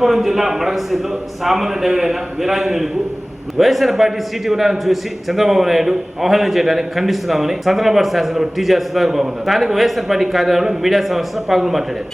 అనంతపురం జిల్లా మడకశిరలో సామాన్య డ్రైవర్ అయిన వీరాంజనేయులకు వైఎస్ఆర్ పార్టీ సీటు ఇవ్వడానికి చూసి చంద్రబాబు నాయుడు ఆహ్వానం చేయడానికి ఖండిస్తున్నామని సంతనోపాటి శాసనసభ్యుడు టీజీఆర్ సుధాకర్ బాబు అన్నారు. స్థానిక వైఎస్ఆర్ పార్టీ కార్యాలయంలో మీడియా సమావేశంలో పాల్గొని మాట్లాడారు.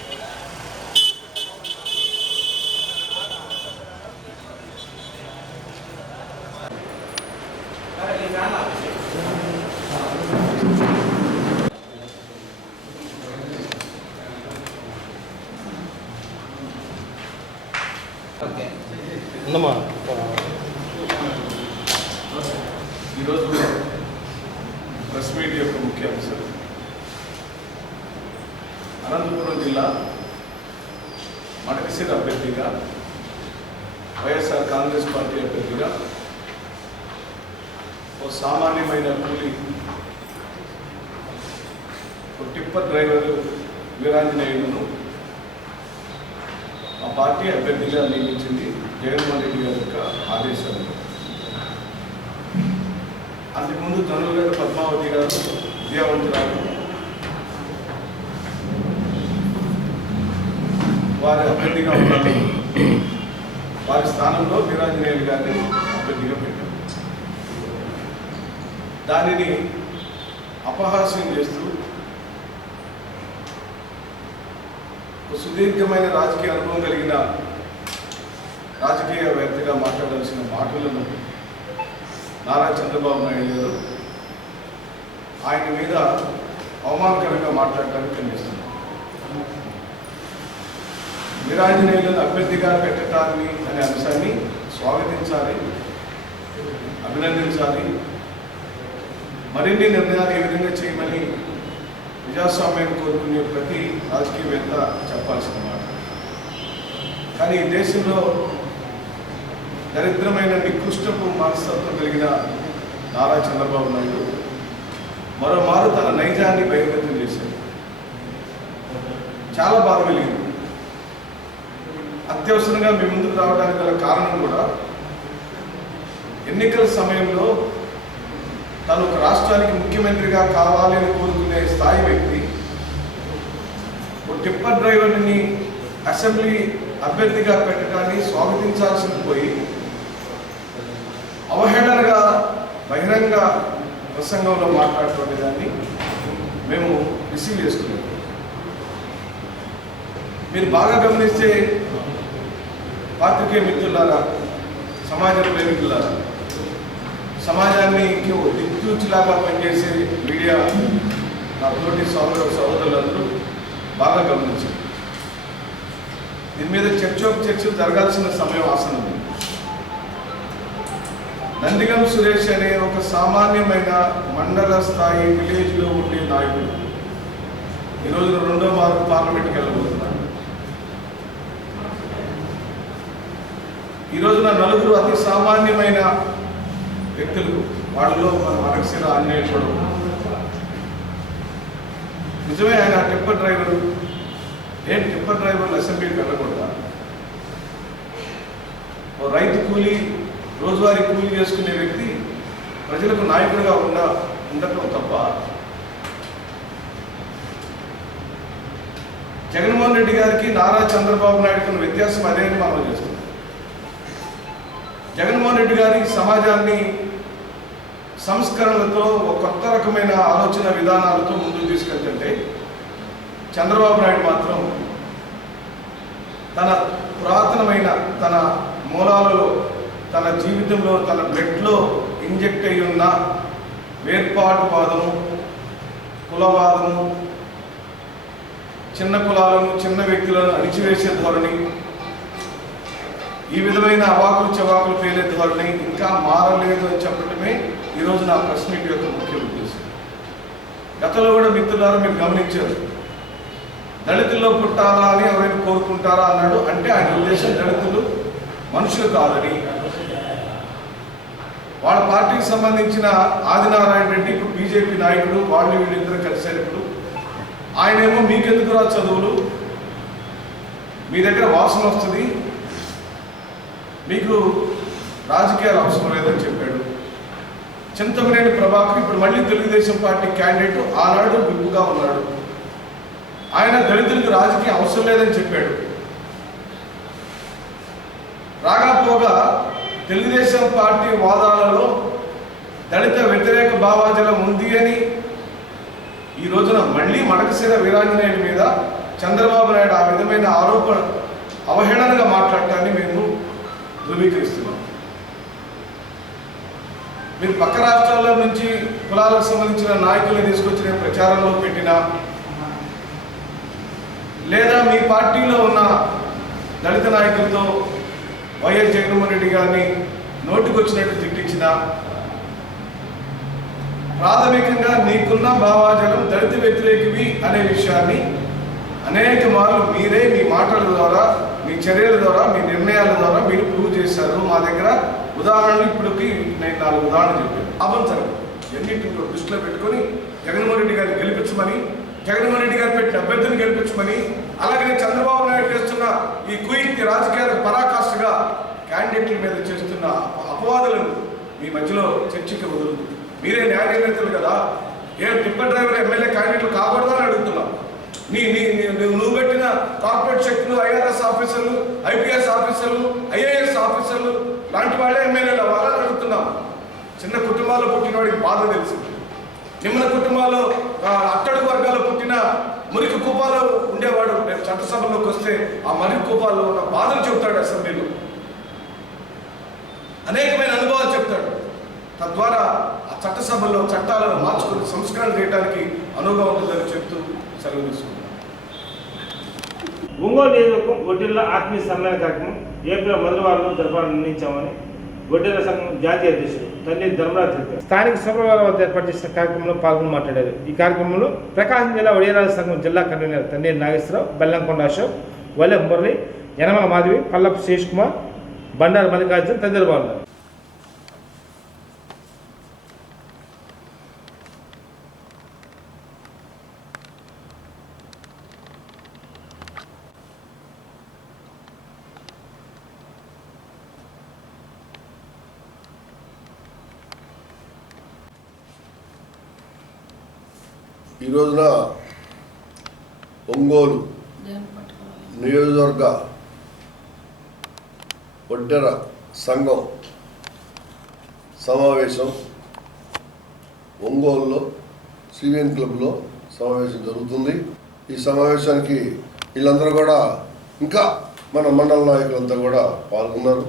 ఈరోజు ప్రెస్ మీట్ యొక్క ముఖ్య అంశం అనంతపురం జిల్లా మడకశిర అభ్యర్థిగా వైఎస్ఆర్ కాంగ్రెస్ పార్టీ అభ్యర్థిగా ఓ సామాన్యమైన కూలీ టిప్పర్ డ్రైవర్ వీరాంజనేయులను ఆ పార్టీ అభ్యర్థిగా నియమించింది జగన్మోహన్ రెడ్డి గారి యొక్క ఆదేశాలు. అంతకుముందు తనులు గారు పద్మావతి గారు విద్యావంతురాలు వారి అభ్యర్థిగా ఉన్నారు. వారి స్థానంలో వీరాంజనేయులు గారిని అభ్యర్థిగా పెట్టారు. దానిని అపహాస్యం చేస్తూ సుదీర్ఘమైన రాజకీయ అనుభవం కలిగిన రాజకీయవేత్తగా మాట్లాడాల్సిన మాటలను నారా చంద్రబాబు నాయుడు గారు ఆయన మీద అవమానకరంగా మాట్లాడటానికి కనిపిస్తుంది. వీరాంజనేయులను అభ్యర్థిగా పెట్టడాన్ని అనే అంశాన్ని స్వాగతించాలి, అభినందించాలి. మరిన్ని నిర్ణయాలు ఏ విధంగా చేయమని ప్రజాస్వామ్యాన్ని కోరుకునే ప్రతి రాజకీయవేత్త చెప్పాల్సిన మాట. కానీ ఈ దేశంలో దరిద్రమైన నికృష్టపు మనస్తత్వం కలిగిన నారా చంద్రబాబు నాయుడు మరోమారు తన నైజాన్ని బహిర్గతం చేశారు. చాలా బాధ కలిగింది. అత్యవసరంగా మీ ముందుకు రావడానికి గల కారణం కూడా ఎన్నికల సమయంలో తను ఒక రాష్ట్రానికి ముఖ్యమంత్రిగా కావాలని కోరుకునే స్థాయి వ్యక్తి ఒక టిప్పర్ డ్రైవర్ని అసెంబ్లీ అభ్యర్థిగా పెట్టడాన్ని స్వాగతించాల్సింది పోయి అవహేళనగా బహిరంగ ప్రసంగంలో మాట్లాడుతున్న దాన్ని మేము రిసీవ్ చేసుకున్నాం. మీరు బాగా గమనిస్తే పాత్రికేయ మిత్రులారా, సమాజ ప్రేమికులారా, సమాజాన్ని దిక్సూచిలాగా పనిచేసే మీడియా నా తోటి సోదరులందరూ బాగా గమనించారు. దీని మీద చర్చలు జరగాల్సిన సమయం ఆసనం. నందిగం సురేష్ అనే ఒక సామాన్యమైన మండల స్థాయి విలేజ్లో ఉండే నాయకుడు ఈరోజు 2వ వారం పార్లమెంట్కి వెళ్ళబోతున్నాడు. ఈ రోజున నలుగురు అతి సామాన్యమైన వ్యక్తులు, వాళ్ళలో మన మడకశిర ఆంజనేయులు కూడా. నిజమే, ఆయన టిప్పర్ డ్రైవరు. టిప్పర్ డ్రైవర్లు అసెంబ్లీకి వెళ్ళకూడదా? రైతు కూలీ, రోజువారీ కూలీ చేసుకునే వ్యక్తి ప్రజలకు నాయకుడిగా ఉండటం తప్ప. జగన్మోహన్ రెడ్డి గారికి నారా చంద్రబాబు నాయుడుకున్న వ్యత్యాసం అదే అని మనం చేస్తున్నాం. జగన్మోహన్ రెడ్డి గారి సమాజాన్ని సంస్కరణలతో ఒక కొత్త రకమైన ఆలోచన విధానాలతో ముందుకు తీసుకెళ్తుంటే చంద్రబాబు నాయుడు మాత్రం తన పురాతనమైన తన మూలాలలో, తన జీవితంలో, తన బ్లడ్లో ఇంజెక్ట్ అయి ఉన్న వేర్పాటువాదము, కులవాదము, చిన్న కులాలను, చిన్న వ్యక్తులను అణిచివేసే ధోరణి, ఈ విధమైన అవాకులు చవాకులు పేలే ధోరణి ఇంకా మారలేదు అని చెప్పడమే ఈరోజు నా ప్రెస్ మీట్ యొక్క ముఖ్య ఉద్దేశం. గతంలో కూడా మిత్రులారా మీరు గమనించారు, దళితుల్లో పుట్టాలా అని ఎవరైనా కోరుకుంటారా అన్నాడు. అంటే ఆయన ఉద్దేశం దళితులు మనుషులు కాదని. వాళ్ళ పార్టీకి సంబంధించిన ఆదినారాయణ రెడ్డి ఇప్పుడు బీజేపీ నాయకుడు, వాళ్ళు వీళ్ళిద్దరూ కలిసేటప్పుడు ఆయనేమో మీకెందుకు రా చదువులు, మీ దగ్గర వాసన వస్తుంది, మీకు రాజకీయాలు అవసరం లేదని చెప్పాడు. చింతమనేని ప్రభాకర్ ఇప్పుడు మళ్ళీ తెలుగుదేశం పార్టీ క్యాండిడేట్, ఆనాడు విప్పుగా ఉన్నాడు. ఆయన దళితులకు రాజకీయ అవసరం లేదని చెప్పాడు. రాకపోగా తెలుగుదేశం పార్టీ వాదాలలో దళిత వ్యతిరేక భావాజలం ఉంది అని ఈ రోజున మళ్ళీ మడకశిర వీరాంజనేయుడి మీద చంద్రబాబు నాయుడు ఆ విధమైన ఆరోపణ అవహేళనగా మాట్లాడటాన్ని మేము ధృవీకరిస్తున్నాం. మీరు పక్క రాష్ట్రాల నుంచి కులాలకు సంబంధించిన నాయకులను తీసుకొచ్చిన ప్రచారంలో పెట్టినా లేదా మీ పార్టీలో ఉన్న దళిత నాయకులతో వైఎస్ జగన్మోహన్ రెడ్డి గారిని నోటికొచ్చినట్టు తిట్టించినా ప్రాథమికంగా నీకున్న భావాజలం దళిత వ్యతిరేకివి అనే విషయాన్ని అనేక మార్లు మీరే మీ మాటల ద్వారా, మీ చర్యల ద్వారా, మీ నిర్ణయాల ద్వారా మీరు ప్రూవ్ చేశారు. మా దగ్గర ఉదాహరణలు ఇప్పటికి నేను 4 ఉదాహరణలు చెప్పాను. అవంతరం ఎన్నింటిలో దృష్టిలో పెట్టుకొని జగన్మోహన్ రెడ్డి గారిని గెలిపించమని, జగన్మోహన్ రెడ్డి గారు పెట్టిన అభ్యర్థిని గెలిపించమని, అలాగే చంద్రబాబు నాయుడు చేస్తున్న ఈ కుయుక్తి రాజకీయాలకు పరాకాష్ఠగా క్యాండిడేట్ల మీద చేస్తున్న అపవాదులను మీ మధ్యలో చర్చకి వదులుతుంది. మీరే న్యాయ నిర్ణేతలు కదా, ఏ టిప్పర్ డ్రైవర్ ఎమ్మెల్యే క్యాండిడేట్లు కాకూడదని అడుగుతున్నాం. నువ్వు పెట్టిన కార్పొరేట్ శక్తులు, ఐఆర్ఎస్ ఆఫీసర్లు, ఐపీఎస్ ఆఫీసర్లు, ఐఏఎస్ ఆఫీసర్లు లాంటి వాళ్ళే ఎమ్మెల్యేలు అవ్వాలని అడుగుతున్నాం. చిన్న కుటుంబాల్లో పుట్టిన వాడికి బాధ తెలిసింది. నిమ్న కుటుంబాల్లో అట్టడుగు వర్గాల్లో పుట్టిన మురికి కూపాల్లో ఉండేవాడు రేపు చట్టసభలోకి వస్తే ఆ మురికి కూపాల్లో ఉన్న బాధలు చెబుతాడు. అసెంబ్లీలో అనేకమైన అనుభవాలు చెప్తాడు. తద్వారా ఆ చట్టసభల్లో చట్టాలను మార్చుకుని సంస్కరణ చేయడానికి అనువుగా ఉంటుందని చెప్తూ సెలవు తీసుకుంటాం. ఒంగోలు నియోజకవర్గం వడ్డీల ఆత్మీయ సమ్మేళన కార్యక్రమం ఏప్రిల్ మొదటి వారంలో జరపాలని నిర్ణయించామని వడ్డీల సంఘం జాతీయ అధ్యక్షుడు తల్లి ధర్మరాజు తెలిపారు. స్థానిక శుభ్రవారం వద్ద ఏర్పాటు చేసిన కార్యక్రమంలో పాల్గొని మాట్లాడారు. ఈ కార్యక్రమంలో ప్రకాశం జిల్లా వడియరాజు సంఘం జిల్లా కన్వీనర్ తన్నీరు నాగేశ్వరరావు, బెల్లంకొండ అశోక్, వల్లెం మురళి, యనమల మాధవి, పల్లపు శేష్ కుమార్, బండారు మల్లికార్జున్ తదితరులు పాల్గొన్నారు. ఈ రోజున ఒంగోలు నియోజకవర్గ వడ్డెర సంఘం సమావేశం ఒంగోలులో సివిఎన్ క్లబ్లో సమావేశం జరుగుతుంది. ఈ సమావేశానికి వీళ్ళందరూ కూడా ఇంకా మన మండల నాయకులంతా కూడా పాల్గొన్నారు.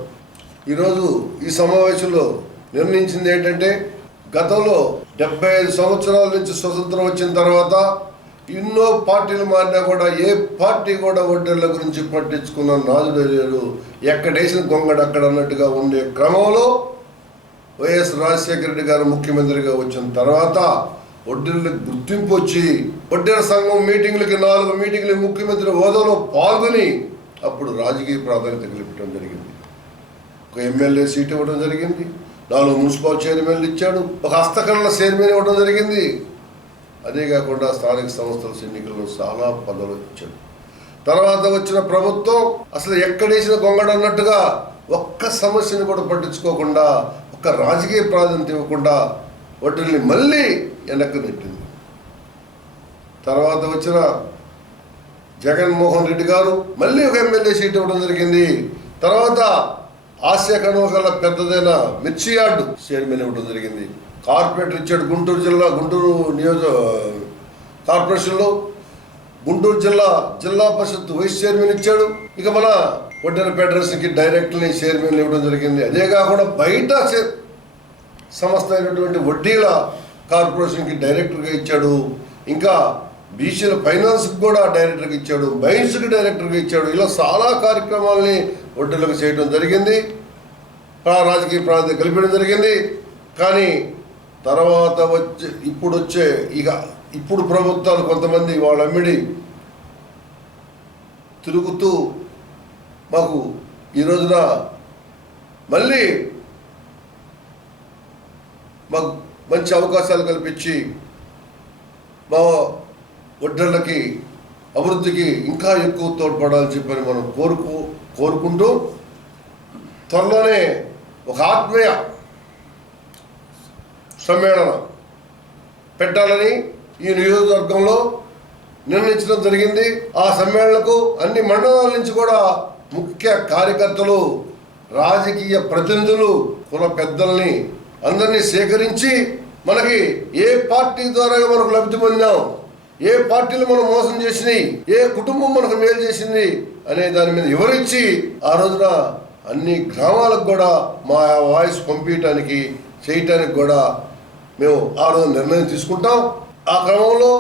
ఈరోజు ఈ సమావేశంలో నిర్ణయించింది ఏంటంటే, గతంలో 75 సంవత్సరాల నుంచి స్వతంత్రం వచ్చిన తర్వాత ఎన్నో పార్టీలు మారినా కూడా ఏ పార్టీ కూడా వడ్డీల గురించి పట్టించుకున్న నాదుడే లేడు. ఎక్కడేసిన గొంగడు అక్కడ అన్నట్టుగా ఉండే క్రమంలో వైఎస్ రాజశేఖర రెడ్డి గారు ముఖ్యమంత్రిగా వచ్చిన తర్వాత వడ్డీలకు గుర్తింపు వచ్చి వడ్డీల సంఘం మీటింగ్లకి 4 మీటింగ్లు ముఖ్యమంత్రి హోదాలో పాల్గొని అప్పుడు రాజకీయ ప్రాధాన్యత కల్పించడం జరిగింది. ఒక ఎమ్మెల్యే సీట్ ఇవ్వడం జరిగింది, 4 మున్సిపల్ చైర్మన్లు ఇచ్చాడు, ఒక హస్తకళల చైర్మన్ ఇవ్వడం జరిగింది. అదే కాకుండా స్థానిక సంస్థల ఎన్నికల్లో చాలా పదవులు ఇచ్చాడు. తర్వాత వచ్చిన ప్రభుత్వం అసలు ఎక్కడేసిన గొంగడు అన్నట్టుగా ఒక్క సమస్యను కూడా పట్టించుకోకుండా, ఒక్క రాజకీయ ప్రాధాన్యత ఇవ్వకుండా వాటిని మళ్ళీ వెనక్కి నెట్టింది. తర్వాత వచ్చిన జగన్మోహన్ రెడ్డి గారు మళ్ళీ ఒక ఎమ్మెల్యే సీట్ ఇవ్వడం జరిగింది. తర్వాత ఆసియా కనుగల పెద్దదైన మిర్చి యార్డు చైర్మన్ ఇవ్వడం జరిగింది. కార్పొరేటర్ ఇచ్చాడు. గుంటూరు కార్పొరేషన్లో గుంటూరు జిల్లా పరిషత్ వైస్ చైర్మన్ ఇచ్చాడు. ఇక మన వడ్డెర ఫెడరేషన్కి డైరెక్టర్ని చైర్మన్ ఇవ్వడం జరిగింది. అదే కాకుండా బయట సంస్థ అయినటువంటి వడ్డీల కార్పొరేషన్కి డైరెక్టర్గా ఇచ్చాడు. ఇంకా బీసీల ఫైనాన్స్కి కూడా డైరెక్టర్గా ఇచ్చాడు, మైన్స్కి డైరెక్టర్గా ఇచ్చాడు. ఇలా చాలా కార్యక్రమాలని వడ్డీలకు చేయడం జరిగింది. రాజకీయ ప్రాధాన్యత కల్పించడం జరిగింది. కానీ తర్వాత ఇప్పుడు ప్రభుత్వాలు కొంతమంది వాళ్ళ అమ్మిడి తిరుగుతూ మాకు ఈ రోజున మళ్ళీ మాకు మంచి అవకాశాలు కల్పించి మా వడ్డీలకి అభివృద్ధికి ఇంకా ఎక్కువ తోడ్పడాలని చెప్పని మనం కోరుకుంటూ త్వరలోనే ఒక ఆత్మీయ సమ్మేళనం పెట్టాలని ఈ నియోజకవర్గంలో నిర్ణయించడం జరిగింది. ఆ సమ్మేళనకు అన్ని మండలాల నుంచి కూడా ముఖ్య కార్యకర్తలు రాజకీయ ప్రతినిధులు కుల పెద్దల్ని అందరినీ సేకరించి మనకి ఏ పార్టీ ద్వారా మనకు లబ్ధి పొందాం, ఏ పార్టీలు మనం మోసం చేసినాయి, ఏ కుటుంబం మనకు మేలు చేసింది అనే దాని మీద వివరించి ఆ రోజున అన్ని గ్రామాలకు కూడా మా వాయిస్ పంపించడానికి చేయటానికి కూడా మేము ఆ రోజు నిర్ణయం తీసుకుంటాం. ఆ క్రమంలో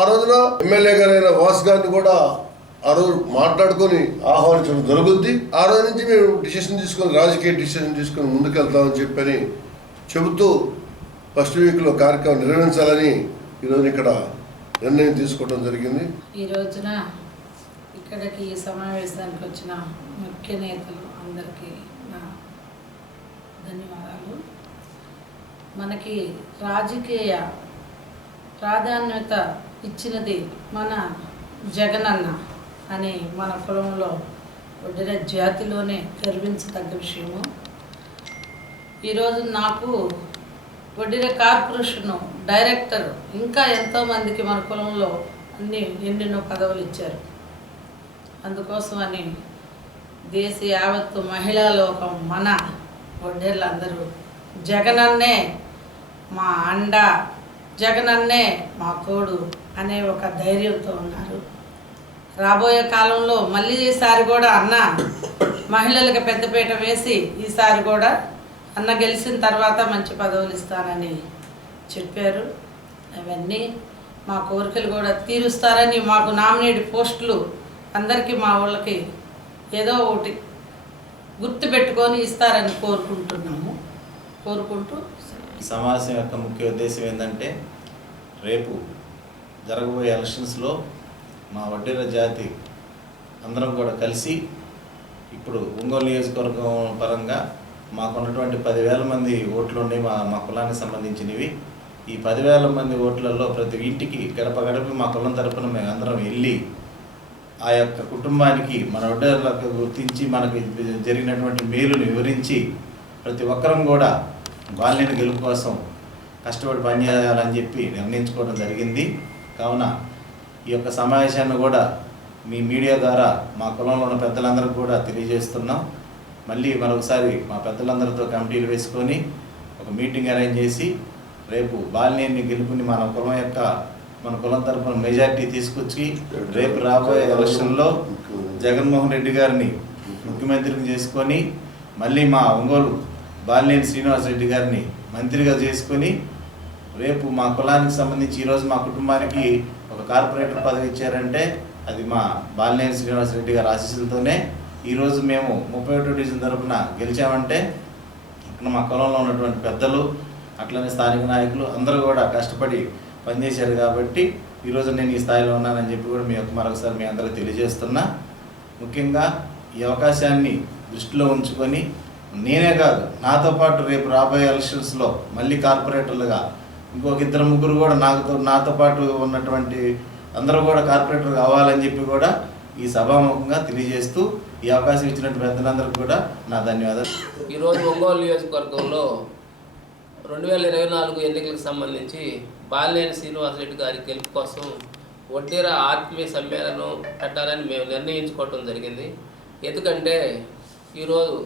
ఆ రోజున ఎమ్మెల్యే గారైన వాస్ గారిని కూడా ఆ రోజు మాట్లాడుకొని ఆహ్వానించడం జరుగుద్ది. ఆ రోజు నుంచి మేము డిసిషన్ తీసుకొని రాజకీయ డిసిషన్ తీసుకొని ముందుకెళ్తామని చెప్పని చెబుతూ ఫస్ట్ వీక్లో కార్యక్రమం నిర్వహించాలని ఈరోజు ఇక్కడ నిర్ణయం తీసుకోవడం జరిగింది. ఈ రోజున ఇక్కడికి ఈ సమావేశానికి వచ్చిన ముఖ్య నేతలు అందరికీ నా ధన్యవాదాలు. మనకి రాజకీయ ప్రాధాన్యత ఇచ్చినది మన జగనన్న అని మన కులంలో ఒడ్డెర జాతిలోనే గర్వించదగ్గ విషయము. ఈరోజు నాకు ఒడ్డెర కార్పొరేషన్ డైరెక్టర్ ఇంకా ఎంతోమందికి మన కులంలో ఎన్నెన్నో పదవులు ఇచ్చారు. అందుకోసమని దేశ యావత్తు మహిళా లోకం మన ఒడ్డెర్లందరూ జగనన్నే మా అండ, జగనన్నే మా తోడు అనే ఒక ధైర్యంతో ఉన్నారు. రాబోయే కాలంలో మళ్ళీ ఈసారి కూడా అన్న మహిళలకు పెద్దపీట వేసి ఈసారి కూడా అన్న గెలిచిన తర్వాత మంచి పదవులు ఇస్తానని చెప్పారు. అవన్నీ మా కోరికలు కూడా తీరుస్తారని, మాకు నామినేట్ పోస్టులు అందరికీ మా వాళ్ళకి ఏదో ఒకటి గుర్తు పెట్టుకొని ఇస్తారని కోరుకుంటూ ఈ సమావేశం యొక్క ముఖ్య ఉద్దేశం ఏంటంటే రేపు జరగబోయే ఎలక్షన్స్లో మా ఒడ్డెర జాతి అందరం కూడా కలిసి ఇప్పుడు ఒంగోలు నియోజకవర్గం పరంగా మాకున్నటువంటి 10,000 మంది ఓట్లు ఉన్నాయి మా కులానికి సంబంధించినవి. ఈ 10,000 మంది ఓట్లలో ప్రతి ఇంటికి గడప గడప మా కులం తరపున మేము అందరం వెళ్ళి ఆ యొక్క కుటుంబానికి మన ఒడ్డెర్లకు గుర్తించి మనకి జరిగినటువంటి మేలును వివరించి ప్రతి ఒక్కరం కూడా బాలినేని గెలుపు కోసం కష్టపడి పనిచేయాలని చెప్పి నిర్ణయించుకోవడం జరిగింది. కావున ఈ యొక్క సమావేశాన్ని కూడా మీ మీడియా ద్వారా మా కులంలో ఉన్న పెద్దలందరికీ కూడా తెలియజేస్తున్నాం. మళ్ళీ మరొకసారి మా పెద్దలందరితో కమిటీలు వేసుకొని ఒక మీటింగ్ అరేంజ్ చేసి రేపు బాలినేని గెలుపుని మన కులం తరపున మెజారిటీ తీసుకొచ్చి రేపు రాబోయే ఎలక్షన్లో జగన్మోహన్ రెడ్డి గారిని ముఖ్యమంత్రిని చేసుకొని మళ్ళీ మా ఒంగోలు బాలినేని శ్రీనివాసరెడ్డి గారిని మంత్రిగా చేసుకొని రేపు మా కులానికి సంబంధించి ఈరోజు మా కుటుంబానికి ఒక కార్పొరేటర్ పదవి ఇచ్చారంటే అది మా బాలినేని శ్రీనివాసరెడ్డి గారి ఆశీస్సులతోనే. ఈరోజు మేము 31వ డివిజన్ తరపున గెలిచామంటే ఇక్కడ మా కులంలో ఉన్నటువంటి పెద్దలు అట్లనే స్థానిక నాయకులు అందరూ కూడా కష్టపడి పనిచేశారు కాబట్టి ఈరోజు నేను ఈ స్థాయిలో ఉన్నానని చెప్పి కూడా మరొకసారి మీ అందరికీ తెలియజేస్తున్నా. ముఖ్యంగా ఈ అవకాశాన్ని దృష్టిలో ఉంచుకొని నేనే కాదు నాతో పాటు రేపు రాబోయే ఎలక్షన్స్లో మళ్ళీ కార్పొరేటర్లుగా ఇంకొక 2-3 కూడా నాతో పాటు ఉన్నటువంటి అందరూ కూడా కార్పొరేటర్ కావాలని చెప్పి కూడా ఈ సభాముఖంగా తెలియజేస్తూ ఈ అవకాశం ఇచ్చినటువంటి పెద్దలందరికీ కూడా నా ధన్యవాదాలు. ఈరోజు ఒంగోలు నియోజకవర్గంలో 2024 ఎన్నికలకు సంబంధించి బాలినేని శ్రీనివాసరెడ్డి గారి గెలుపు కోసం ఒడ్డెర ఆత్మీయ సమ్మేళనం పెట్టాలని మేము నిర్ణయించుకోవటం జరిగింది. ఎందుకంటే ఈరోజు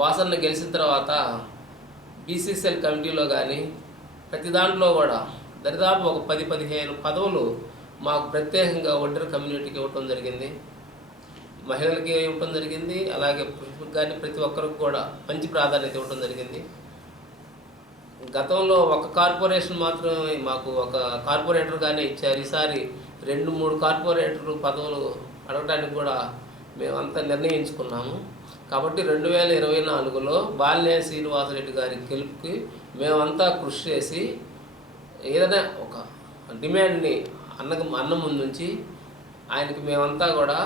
వాసన్న గెలిచిన తర్వాత బీసీసీఎల్ కమిటీలో కానీ ప్రతి దాంట్లో కూడా దరిదాపు ఒక 10-15 పదవులు మాకు ప్రత్యేకంగా ఒడ్డెర కమ్యూనిటీకి ఇవ్వటం జరిగింది. మహిళలకి ఇవ్వటం జరిగింది, అలాగే పురుషులకు కానీ ప్రతి ఒక్కరికి కూడా మంచి ప్రాధాన్యత ఇవ్వటం జరిగింది. గతంలో ఒక కార్పొరేషన్ మాత్రమే మాకు ఒక కార్పొరేటర్గానే ఇచ్చారు. ఈసారి 2-3 కార్పొరేటర్ పదవులు అడగడానికి కూడా మేమంతా నిర్ణయించుకున్నాము. కాబట్టి 2024లో బాలినేని శ్రీనివాసరెడ్డి గారి గెలుపుకి మేమంతా కృషి చేసి ఏదైనా ఒక డిమాండ్ని అన్న ముందుంచి ఆయనకి మేమంతా కూడా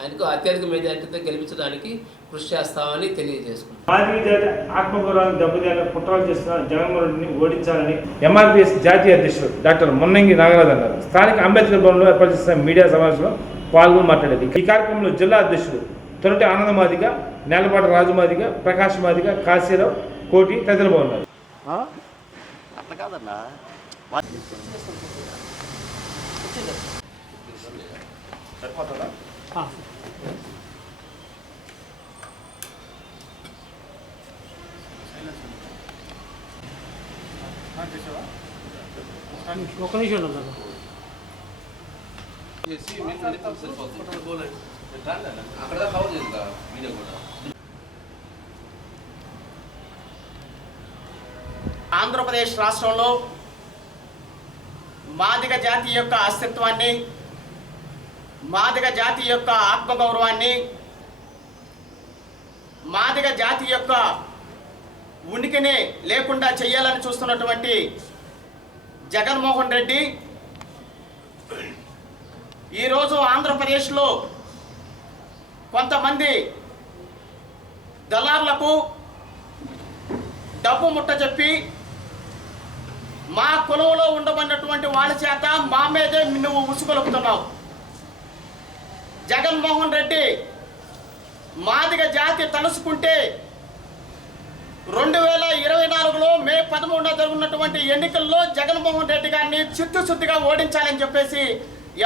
ఆయనకు అత్యధిక మెజార్టీతో గెలిపించడానికి కృషి చేస్తామని తెలియజేసుకుంటాం. మాదిరి జాతి ఆత్మగౌరవాన్ని దెబ్బతీయాలని కుట్రలు చేస్తున్న జగన్మోహన్ రెడ్డిని ఓడించాలని ఎంఆర్పీఎస్ జాతీయ అధ్యక్షుడు డాక్టర్ మున్నంగి నాగరాజు అన్నారు. స్థానిక అంబేద్కర్ భవన్లో ఏర్పాటు చేసిన మీడియా సమావేశంలో పాల్గొని మాట్లాడేది. ఈ కార్యక్రమంలో జిల్లా అధ్యక్షుడు తొరటి ఆనంద మాదిగ, నేలపాటి రాజు మాదిగ, ప్రకాష్ మాదిగ, కాశీరావు, కోటి తదితరులు బాగున్నారు. ఒక నిమిషం ఉండదు. ఆంధ్రప్రదేశ్ రాష్ట్రంలో మాదిగ జాతి యొక్క అస్తిత్వాన్ని, మాదిగ జాతి యొక్క ఆత్మగౌరవాన్ని, మాదిగ జాతి యొక్క ఉనికిని లేకుండా చేయాలని చూస్తున్నటువంటి జగన్మోహన్ రెడ్డి ఈరోజు ఆంధ్రప్రదేశ్లో కొంతమంది దళారులకు డబ్బు ముట్ట చెప్పి మా కులంలో ఉండబడినటువంటి వాళ్ళ చేత మా మీదే నువ్వు ఉసుగొలుపుతున్నావు. జగన్మోహన్ రెడ్డి మాదిగ జాతి తలుసుకుంటే 2024లో మే 13న జరుగుతున్నటువంటి ఎన్నికల్లో జగన్మోహన్ రెడ్డి గారిని చిత్తుశుద్ధిగా ఓడించాలని చెప్పేసి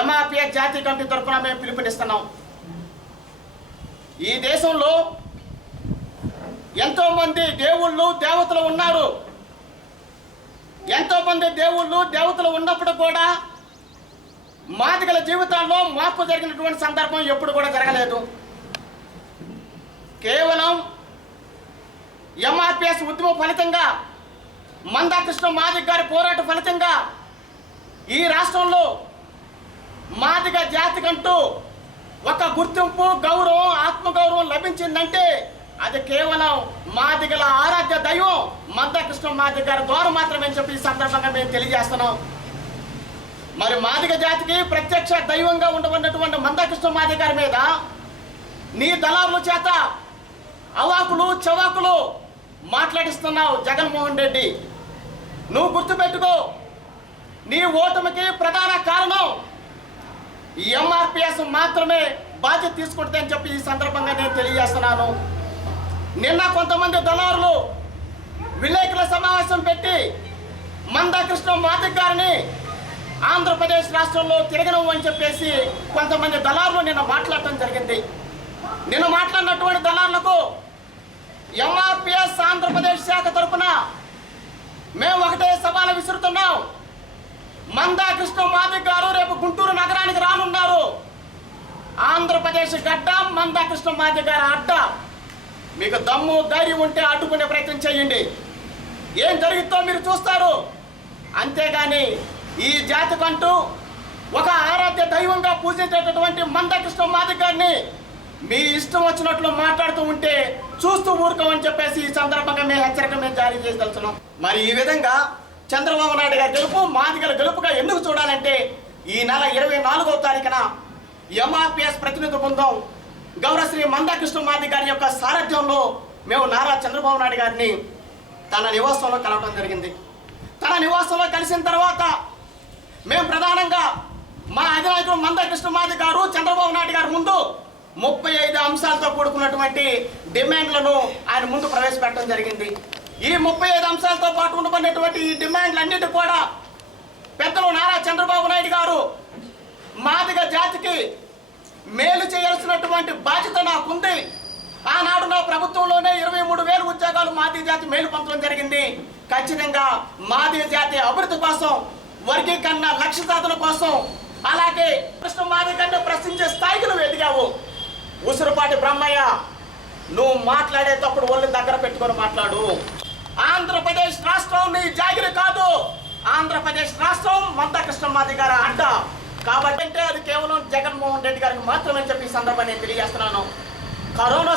ఎంఆర్పీఎస్ జాతీయ కమిటీ తరఫున మేము పిలుపునిస్తున్నాం. ఈ దేశంలో ఎంతోమంది దేవుళ్ళు దేవతలు ఉన్నారు. ఎంతోమంది దేవుళ్ళు దేవతలు ఉన్నప్పుడు కూడా మాదిగల జీవితాల్లో మార్పు జరిగినటువంటి సందర్భం ఎప్పుడు కూడా జరగలేదు. కేవలం ఎంఆర్పీఎస్ ఉద్యమం ఫలితంగా, మందాకృష్ణ మాదిగ గారి పోరాట ఫలితంగా ఈ రాష్ట్రంలో మాదిగ జాతికంటూ ఒక గుర్తింపు, గౌరవం, ఆత్మగౌరవం లభించిందంటే అది కేవలం మాదిగల ఆరాధ్య దైవం మందాకృష్ణ మాదిగ గారి ద్వారా మాత్రమే చెప్పి ఈ సందర్భంగా మేము తెలియజేస్తున్నాం. మరి మాదిగ జాతికి ప్రత్యక్ష దైవంగా ఉండబడినటువంటి మందాకృష్ణ మాదిగ గారి మీద నీ దళారుల చేత అవాకులు చవాకులు మాట్లాడిస్తున్నావు జగన్మోహన్ రెడ్డి. నువ్వు గుర్తుపెట్టుకో, నీ ఓటమికి ప్రధాన కారణం ఎంఆర్పీఎస్ మాత్రమే బాధ్యత తీసుకుంటుందని చెప్పి ఈ సందర్భంగా నేను తెలియజేస్తున్నాను. నిన్న కొంతమంది దళారులు విలేకరుల సమావేశం పెట్టి మందాకృష్ణ మాదిగ గారిని ఆంధ్రప్రదేశ్ రాష్ట్రంలో తిరగను అని చెప్పేసి కొంతమంది దళారులు నిన్న మాట్లాడటం జరిగింది. నిన్న మాట్లాడినటువంటి దళారులకు ఎంఆర్పీఎస్ ఆంధ్రప్రదేశ్ శాఖ తరఫున మేము ఒకటే సవాలు విసురుతున్నాం. మందాకృష్ణ మాదిగ గారు రేపు గుంటూరు నగరానికి రానున్నారు. ఆంధ్రప్రదేశ్ గడ్డ, మందాకృష్ణ మాదిగ గారి అడ్డ. మీకు దమ్ము ధైర్యం ఉంటే అడ్డుకునే ప్రయత్నం చేయండి. ఏం జరుగుతుందో మీరు చూస్తారు. అంతేగాని ఈ జాతికంటూ ఒక ఆరాధ్య దైవంగా పూజించేటటువంటి మందాకృష్ణ మాదిగ గారిని మీ ఇష్టం వచ్చినట్లు మాట్లాడుతూ ఉంటే చూస్తూ ఊరుకోమని చెప్పేసి ఈ సందర్భంగా మేము హెచ్చరిక మేము జారీ చేసి తెలుస్తున్నాం. మరి ఈ విధంగా చంద్రబాబు నాయుడు గారి గెలుపు మాదిగల గెలుపుగా ఎందుకు చూడాలంటే ఈ నెల 24వ తారీఖున ఎంఆర్పీఎస్ ప్రతినిధి బృందం గౌరవశ్రీ మందాకృష్ణ మాదిగ గారి యొక్క సారథ్యంలో మేము నారా చంద్రబాబు నాయుడు గారిని తన నివాసంలో కలవడం జరిగింది. తన నివాసంలో కలిసిన తర్వాత మేము ప్రధానంగా మా అధినాయకుడు మందాకృష్ణ మాదిగ గారు చంద్రబాబు నాయుడు గారి ముందు 35 అంశాలతో కూడుకున్నటువంటి డిమాండ్లను ఆయన ముందు ప్రవేశపెట్టడం జరిగింది. ఈ 35 అంశాలతో పాటు ఉండబడినటువంటి ఈ డిమాండ్లన్నిటి కూడా పెద్దలు నారా చంద్రబాబు నాయుడు గారు మాదిగ జాతికి మేలు చేయాల్సినటువంటి బాధ్యత నాకుంది. ఆనాడు నా ప్రభుత్వంలోనే 23,000 ఉద్యోగాలు మాదిగ జాతి మేలు పొందడం జరిగింది. ఖచ్చితంగా మాదిగ జాతి అభివృద్ధి కోసం, వర్గీకరణ లక్ష్య సాధన కోసం, అలాగే కృష్ణ మాదిగ గారిని ప్రశ్నించే స్థాయికి నువ్వు ఎదిగావు. ఉసురుపాటి బ్రహ్మయ్య, నువ్వు మాట్లాడేటప్పుడు ఒళ్ళు దగ్గర పెట్టుకొని మాట్లాడు. ఆంధ్రప్రదేశ్ రాష్ట్రం నీ జాగిరి కాదు. ఆంధ్రప్రదేశ్ రాష్ట్రం మందాకృష్ణ మాదిగ గారి అడ్డ. కాబట్టి అది కేవలం జగన్మోహన్ రెడ్డి గారికి మాత్రమే చెప్పి ఈ సందర్భాన్ని నేను తెలియజేస్తున్నాను. కరోనా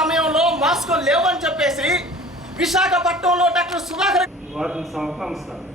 సమయంలో మాస్కులు లేవని చెప్పేసి విశాఖపట్నంలో డాక్టర్ సుధాకర్ వారిని నమస్కారం.